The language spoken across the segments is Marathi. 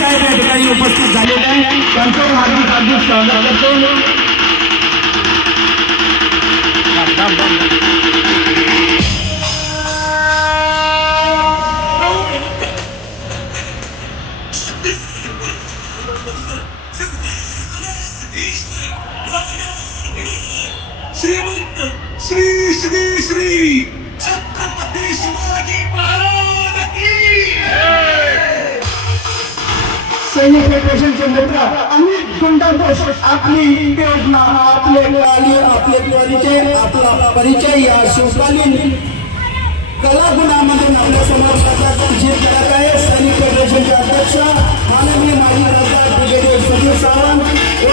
साहेब या ठिकाणी उपस्थित झालेले आहे, त्यांचं हार्दिक स्वागत करतो। श्री श्री श्री छत्रपती शिवाजी महाराज की सैनिक फेडरेशनचे मित्र अनेक गुंडांबोस आपली योजना, आपले परिचय या शिवकालीन कलागुणामधून आपल्या समोर प्रदर्शित करत आहे। सैनिक फेडरेशनचे अध्यक्ष माननीय माजी खासदार ब्रिगेडियर सुधीर सावंत व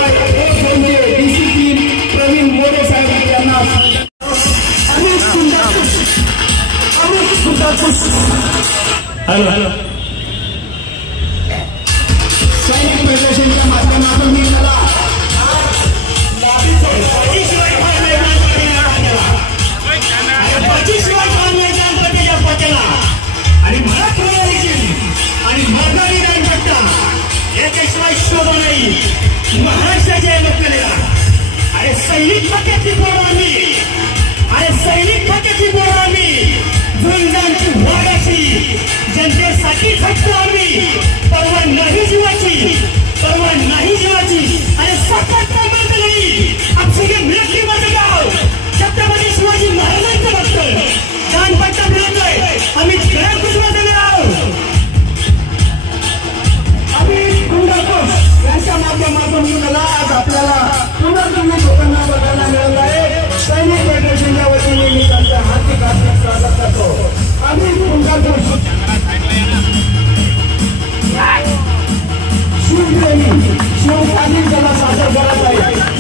डीसीपी प्रवीण मोरे साहेब यांना हॅलो सैनिक फेडरेशनच्या माध्यमातून मी त्याला आणि महाराष्ट्राच्या लोकांना अरे सैनिक खात्याची पोरं आम्ही, अरे सैनिक खात्याची पोरं आम्ही, झुंजांची वाघाची जनतेसाठी झटतो आम्ही, परवा नाही जीवाची, परवा नाही जीवाची, अरे सतत कामात नाही आपली मिळती माझं गाव छत्रपती शिवाजी महाराजांचं भक्त दानपट्टा मिळतोय आम्ही घरात गुजरात आहोत। यांच्या माध्यमातून मला आज आपल्याला पुन्हा तुम्ही लोकांना बघायला मिळत आहे। सैनिक फेडरेशनच्या वतीने मी त्यांचं हार्दिक स्वागत करतो। आम्ही शिवप्रेमी शिवकालीन ज्याला सादर करत आहे